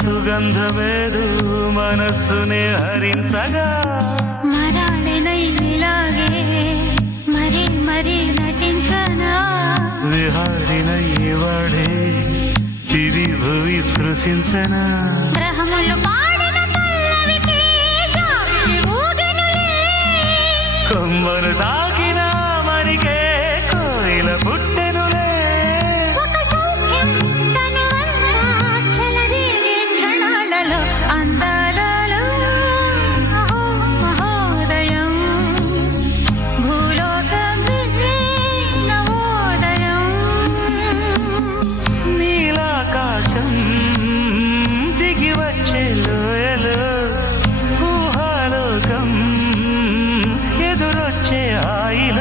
సుగంధమేదు మనస్సునే హరించగా మరాళనైలాగే మరీ మరీ నటించనా విహారినయ్యేవాడే దివి భువి స్పృశించనా గ్రహములు పాడిన పల్లవికి జాబిలి ఊగెనులే కొమ్మలు తాకి